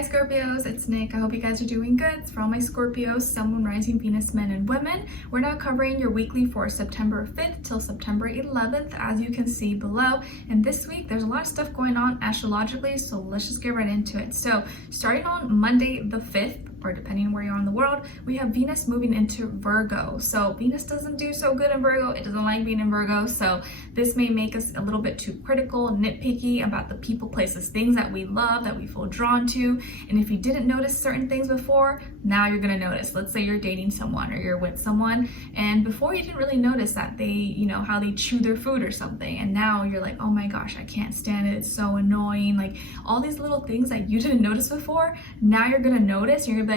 Hi Scorpios, it's Nick. I hope you guys are doing good. For all my Scorpios, Sun, Moon, Rising, Venus, men and women, we're now covering your weekly for September 5th till September 11th, as you can see below. And this week, there's a lot of stuff going on astrologically, so let's just get right into it. So starting on Monday the 5th, or depending on where you are in the world, we have Venus moving into Virgo. So Venus doesn't do so good in Virgo. It doesn't like being in Virgo. So this may make us a little bit too critical, nitpicky about the people, places, things that we love, that we feel drawn to. And if you didn't notice certain things before, now you're gonna notice. Let's say you're dating someone or you're with someone, and before you didn't really notice that they, you know, how they chew their food or something. And now you're like, oh my gosh, I can't stand it. It's so annoying. Like all these little things that you didn't notice before, now you're gonna notice. You're gonna be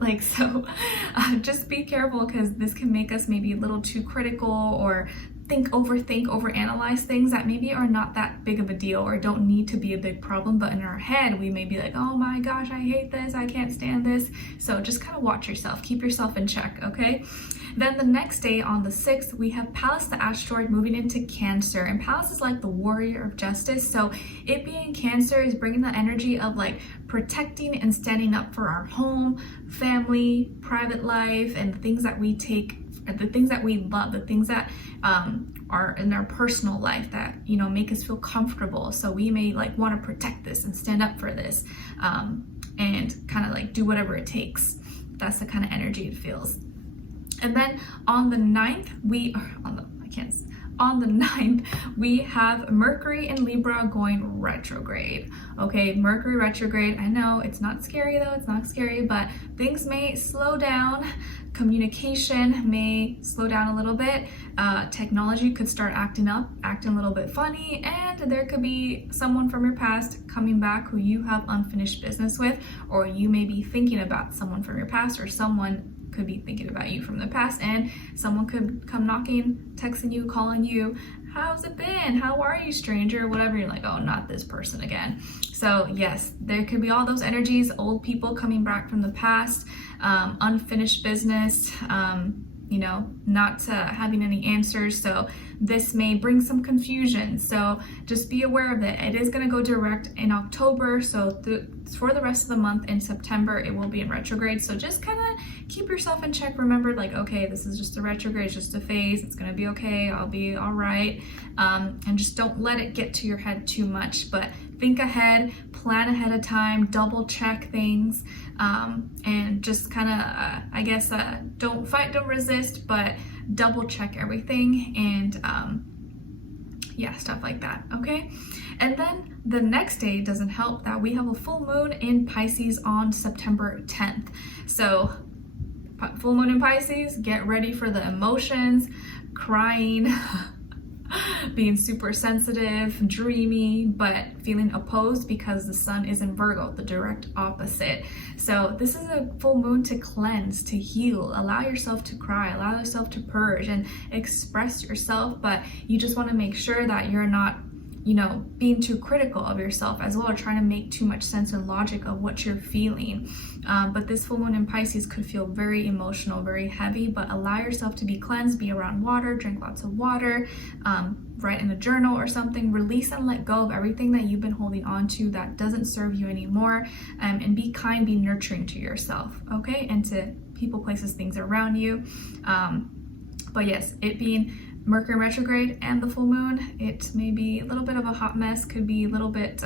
like, just be careful, because this can make us maybe a little too critical, or overanalyze things that maybe are not that big of a deal or don't need to be a big problem, but in our head we may be like, oh my gosh, I hate this, I can't stand this. So just kind of watch yourself, keep yourself in check, okay? Then the next day on the 6th, we have Pallas the asteroid moving into Cancer, and Pallas is like the warrior of justice. So it being Cancer is bringing the energy of like protecting and standing up for our home, family, private life, and the things that we take, the things that we love, the things that are in our personal life that, you know, make us feel comfortable. So we may like want to protect this and stand up for this, and kind of like do whatever it takes. That's the kind of energy it feels. And then on the 9th, on the 9th, we have Mercury in Libra going retrograde. Okay, Mercury retrograde. I know it's not scary though, it's not scary, but things may slow down. Communication may slow down a little bit. Technology could start acting a little bit funny, and there could be someone from your past coming back who you have unfinished business with, or you may be thinking about someone from your past, or someone could be thinking about you from the past, and someone could come knocking, texting you, calling you, how's it been? How are you, stranger? Whatever. You're like, oh, not this person again. So yes, there could be all those energies, old people coming back from the past, unfinished business, you know, not having any answers. So this may bring some confusion. So just be aware of it. It is going to go direct in October. So for the rest of the month in September, it will be in retrograde. So just kind of keep yourself in check. Remember, like, okay, this is just a retrograde, it's just a phase. It's going to be okay. I'll be all right. And just don't let it get to your head too much, but think ahead, plan ahead of time, double check things, and just kind of, don't fight, don't resist, but double check everything, and yeah, stuff like that, okay? And then the next day doesn't help that we have a full moon in Pisces on September 10th. So full moon in Pisces, get ready for the emotions, crying, being super sensitive, dreamy, but feeling opposed because the sun is in Virgo, the direct opposite. So this is a full moon to cleanse, to heal, allow yourself to cry, allow yourself to purge and express yourself, but you just want to make sure that you're not, you know, being too critical of yourself as well, or trying to make too much sense and logic of what you're feeling. But this full moon in Pisces could feel very emotional, very heavy, but allow yourself to be cleansed, be around water, drink lots of water, write in a journal or something, release and let go of everything that you've been holding on to that doesn't serve you anymore, and be kind, be nurturing to yourself, okay, and to people, places, things around you. But yes, it being Mercury retrograde and the full moon, it may be a little bit of a hot mess, could be a little bit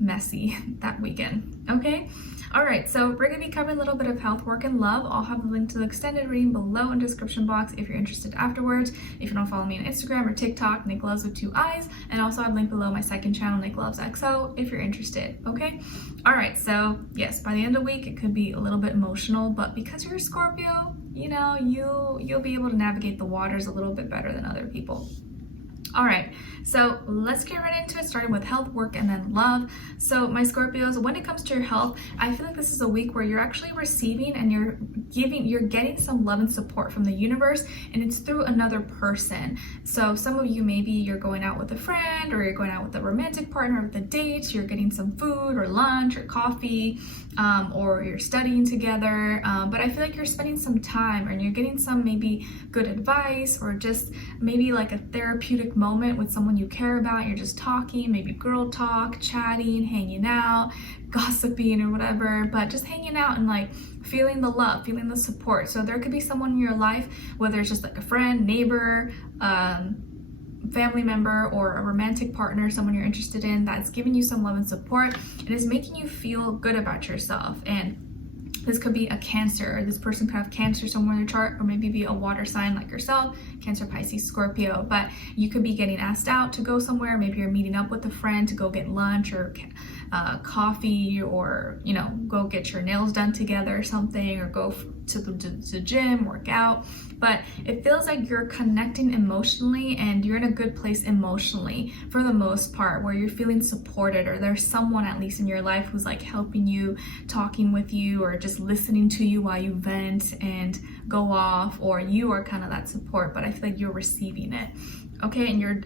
messy that weekend, okay? All right, so we're gonna be covering a little bit of health, work, and love. I'll have the link to the extended reading below in the description box if you're interested afterwards. If you don't follow me on Instagram or TikTok, Nicloves with 2 eyes, and also I've linked below my second channel, Nicloves XO, if you're interested, okay? All right, so yes, by the end of the week, it could be a little bit emotional, but because you're a Scorpio, you know, you'll be able to navigate the waters a little bit better than other people. All right, so let's get right into it, starting with health, work, and then love. So my Scorpios, when it comes to your health, I feel like this is a week where you're actually receiving and you're getting some love and support from the universe, and it's through another person. So some of you, maybe you're going out with a friend, or you're going out with a romantic partner, with a date, you're getting some food or lunch or coffee, or you're studying together, but I feel like you're spending some time and you're getting some maybe good advice, or just maybe like a therapeutic moment moment with someone you care about. You're just talking, maybe girl talk, chatting, hanging out, gossiping or whatever, but just hanging out and like feeling the love, feeling the support. So there could be someone in your life, whether it's just like a friend, neighbor, family member, or a romantic partner, someone you're interested in, that's giving you some love and support and is making you feel good about yourself. And this could be a Cancer, or this person could have Cancer somewhere in their chart, or maybe be a water sign like yourself, Cancer, Pisces, Scorpio. But you could be getting asked out to go somewhere. Maybe you're meeting up with a friend to go get lunch or coffee, or you know, go get your nails done together or something, or go to the gym, work out. But it feels like you're connecting emotionally, and you're in a good place emotionally for the most part, where you're feeling supported, or there's someone at least in your life who's like helping you, talking with you, or just listening to you while you vent and go off, or you are kind of that support, but I feel like you're receiving it. Okay, and you're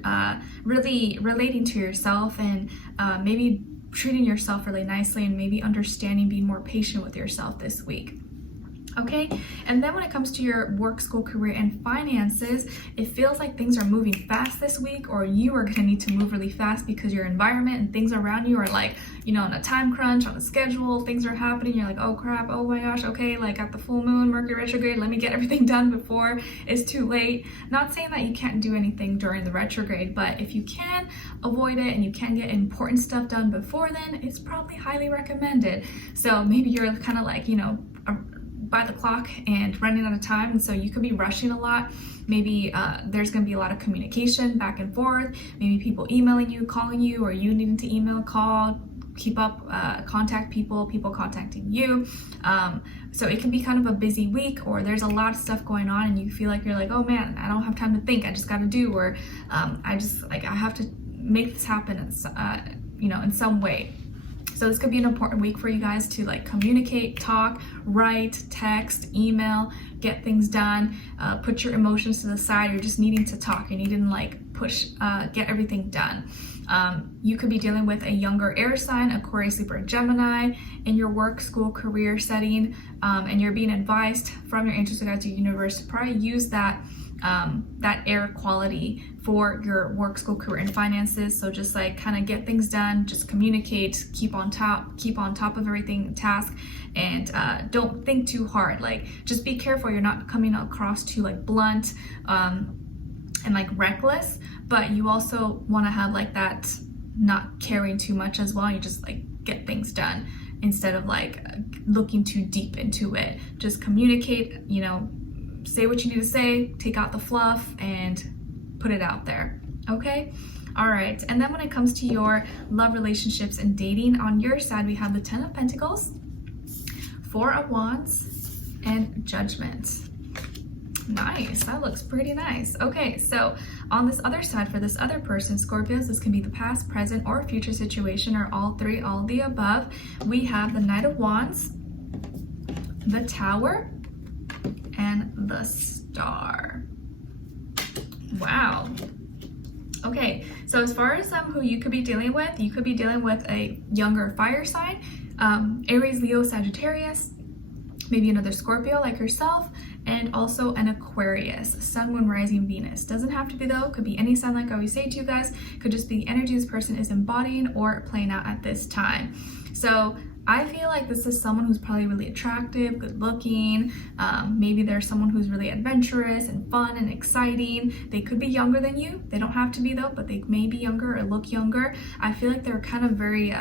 really relating to yourself, and maybe treating yourself really nicely, and maybe understanding, being more patient with yourself this week. Okay, and then when it comes to your work, school, career, and finances, it feels like things are moving fast this week, or you are going to need to move really fast because your environment and things around you are like, you know, on a time crunch, on a schedule, things are happening. You're like, oh crap, oh my gosh, okay, like at the full moon, Mercury retrograde, let me get everything done before it's too late. Not saying that you can't do anything during the retrograde, but if you can avoid it and you can get important stuff done before then, it's probably highly recommended. So maybe you're kind of like, you know, by the clock and running out of time, and so you could be rushing a lot. Maybe there's going to be a lot of communication back and forth, maybe people emailing you, calling you, or you needing to email, call, keep up, contact people contacting you. So it can be kind of a busy week, or there's a lot of stuff going on and you feel like you're like, oh man, I don't have time to think, I just got to do, or I have to make this happen in, you know, in some way. So this could be an important week for you guys to like communicate, talk, write, text, email, get things done, put your emotions to the side. You're just needing to talk. You're needing to like push, get everything done. You could be dealing with a younger air sign, Aquarius, Libra, Gemini, in your work, school, career setting, and you're being advised from your angels, guides, your universe to probably use that air quality for your work, school, career, and finances. So just like kind of get things done, just communicate, keep on top of everything, task, and don't think too hard. Like just be careful you're not coming across too like blunt and like reckless, but you also want to have like that not caring too much as well. You just like get things done instead of like looking too deep into it. Just communicate, you know, say what you need to say, take out the fluff, and put it out there. Okay? All right. And then when it comes to your love, relationships, and dating, on your side, we have the 10 of Pentacles, 4 of Wands, and Judgment. Nice. That looks pretty nice. Okay. So on this other side, for this other person, Scorpios, this can be the past, present, or future situation, or all three, all of the above. We have the Knight of Wands, the Tower, and the Star. Wow. Okay, so as far as who you could be dealing with, you could be dealing with a younger fire sign, Aries, Leo, Sagittarius, maybe another Scorpio like yourself, and also an Aquarius, Sun, Moon, Rising, Venus. Doesn't have to be though, could be any sign like I always say to you guys, could just be the energy this person is embodying or playing out at this time. So I feel like this is someone who's probably really attractive, good looking. Maybe there's someone who's really adventurous and fun and exciting. They could be younger than you. They don't have to be though, but they may be younger or look younger. I feel like they're kind of very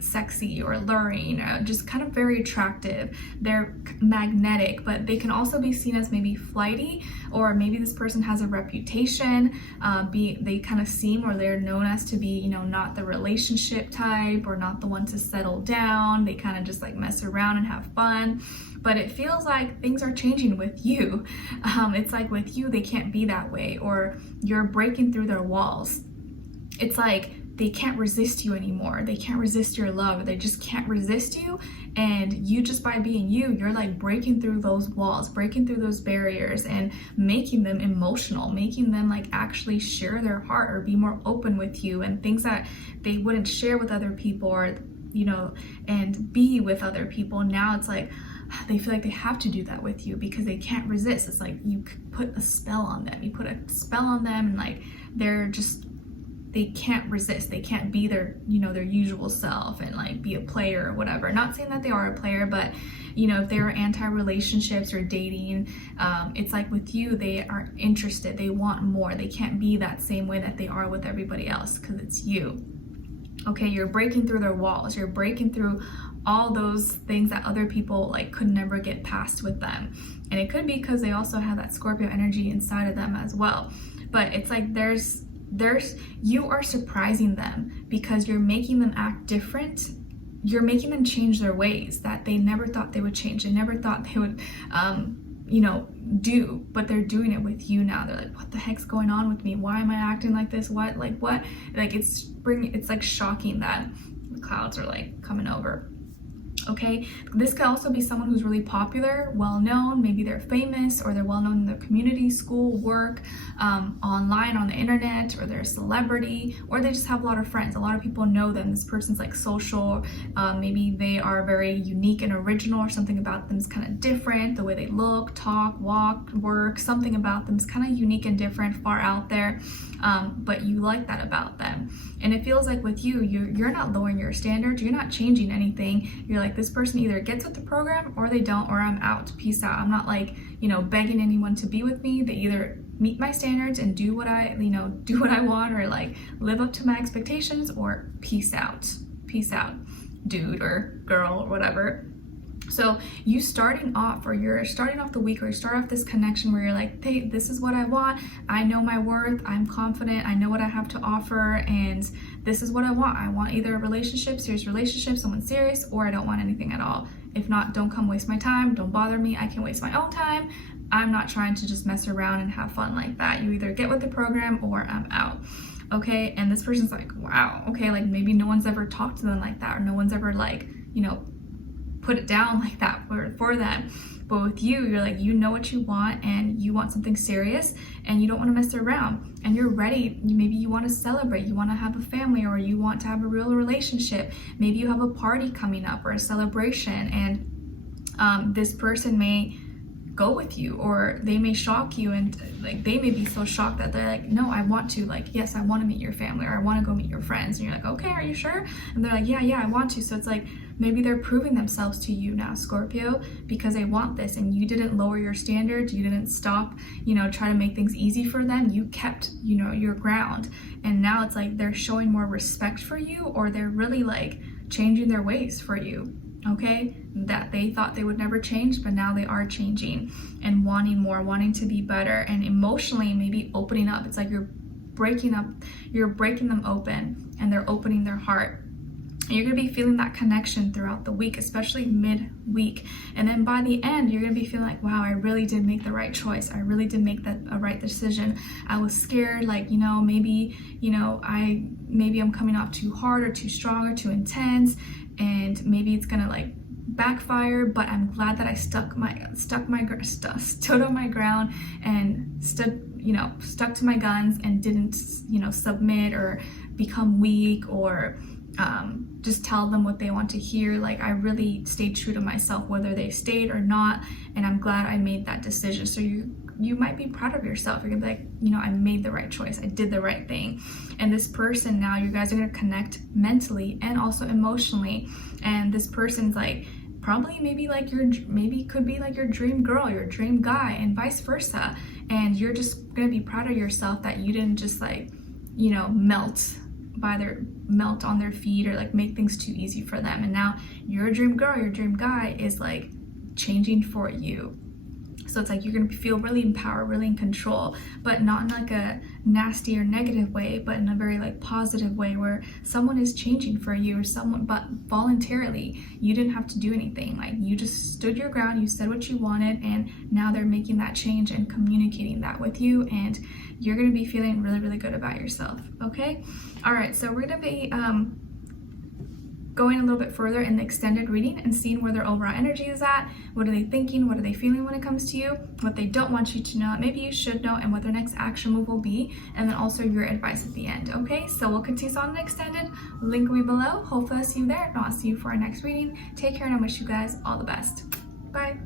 sexy or alluring, just kind of very attractive. They're magnetic, but they can also be seen as maybe flighty, or maybe this person has a reputation. They kind of seem, or they're known as to be, you know, not the relationship type, or not the one to settle down. They kind of just like mess around and have fun. But it feels like things are changing with you. It's like with you, they can't be that way, or you're breaking through their walls. It's like they can't resist you anymore. They can't resist your love. They just can't resist you. And you, just by being you, you're like breaking through those walls, breaking through those barriers, and making them emotional, making them like actually share their heart or be more open with you, and things that they wouldn't share with other people, or you know, and be with other people. Now it's like they feel like they have to do that with you because they can't resist. It's like you put a spell on them. You put a spell on them, and like they can't resist. They can't be their, you know, their usual self and like be a player or whatever. Not saying that they are a player, but you know, if they're anti-relationships or dating, it's like with you, they are interested. They want more. They can't be that same way that they are with everybody else because it's you. Okay, you're breaking through their walls. You're breaking through all those things that other people like could never get past with them. And it could be because they also have that Scorpio energy inside of them as well. But it's like you are surprising them because you're making them act different. You're making them change their ways that they never thought they would change. They never thought they would, you know, do, but they're doing it with you now. They're like, what the heck's going on with me? Why am I acting like this? What? Like it's like shocking that the clouds are like coming over. Okay, this could also be someone who's really popular, well-known. Maybe they're famous or they're well-known in their community, school, work, online, on the internet, or they're a celebrity, or they just have a lot of friends. A lot of people know them. This person's like social. Maybe they are very unique and original, or something about them is kind of different. The way they look, talk, walk, work, something about them is kind of unique and different, far out there. But you like that about them. And it feels like with you, you're not lowering your standards. You're not changing anything. You're like, this person either gets with the program or they don't, or I'm out. Peace out. I'm not like, you know, begging anyone to be with me. They either meet my standards and do what I want, or like live up to my expectations, or peace out, dude or girl or whatever. So you starting off, or you're starting off the week, or you start off this connection where you're like, hey, this is what I want. I know my worth. I'm confident. I know what I have to offer. And this is what I want. I want either a relationship, serious relationship, someone serious, or I don't want anything at all. If not, don't come waste my time. Don't bother me. I can waste my own time. I'm not trying to just mess around and have fun like that. You either get with the program or I'm out. Okay. And this person's like, wow. Okay. Like maybe no one's ever talked to them like that, or no one's ever like, you know, put it down like that for them. But with you, you're like, you know what you want, and you want something serious, and you don't want to mess around, and you're ready. Maybe you want to celebrate, you want to have a family, or you want to have a real relationship. Maybe you have a party coming up or a celebration, and this person may go with you, or they may shock you, and like they may be so shocked that they're like, no, I want to, like, yes, I want to meet your family, or I want to go meet your friends. And you're like, okay, are you sure? And they're like, yeah, I want to. So it's like maybe they're proving themselves to you now, Scorpio, because they want this, and you didn't lower your standards. You didn't stop, you know, try to make things easy for them. You kept, you know, your ground. And now it's like they're showing more respect for you, or they're really like changing their ways for you. Okay, that they thought they would never change, but now they are changing and wanting more, wanting to be better, and emotionally maybe opening up. It's like you're breaking them open, and they're opening their heart. And you're going to be feeling that connection throughout the week, especially mid-week. And then by the end, you're going to be feeling like, wow, I really did make the right choice. I really did make a right decision. I was scared, like, you know, maybe, you know, maybe I'm coming off too hard or too strong or too intense, and maybe it's going to like backfire, but I'm glad that I stood on my ground and stuck to my guns and didn't, you know, submit or become weak, or just tell them what they want to hear. Like I really stayed true to myself, whether they stayed or not, and I'm glad I made that decision. So you might be proud of yourself. You're gonna be like, you know, I made the right choice. I did the right thing. And this person, now you guys are gonna connect mentally and also emotionally. And this person's like probably could be like your dream girl, your dream guy, and vice versa. And you're just gonna be proud of yourself that you didn't just like, you know, melt on their feet, or like make things too easy for them. And now your dream girl, your dream guy is like changing for you. So it's like you're going to feel really empowered, really in control, but not in like a nasty or negative way, but in a very like positive way, where someone is changing for you, or someone, but voluntarily. You didn't have to do anything. Like you just stood your ground, you said what you wanted, and now they're making that change and communicating that with you, and you're going to be feeling really, really good about yourself. Okay. All right. So we're going to be going a little bit further in the extended reading and seeing where their overall energy is at. What are they thinking? What are they feeling when it comes to you? What they don't want you to know, maybe you should know, and what their next action move will be. And then also your advice at the end. Okay, so we'll continue on the extended. Link will be below. Hopefully I'll see you there. If not, I'll see you for our next reading. Take care, and I wish you guys all the best. Bye.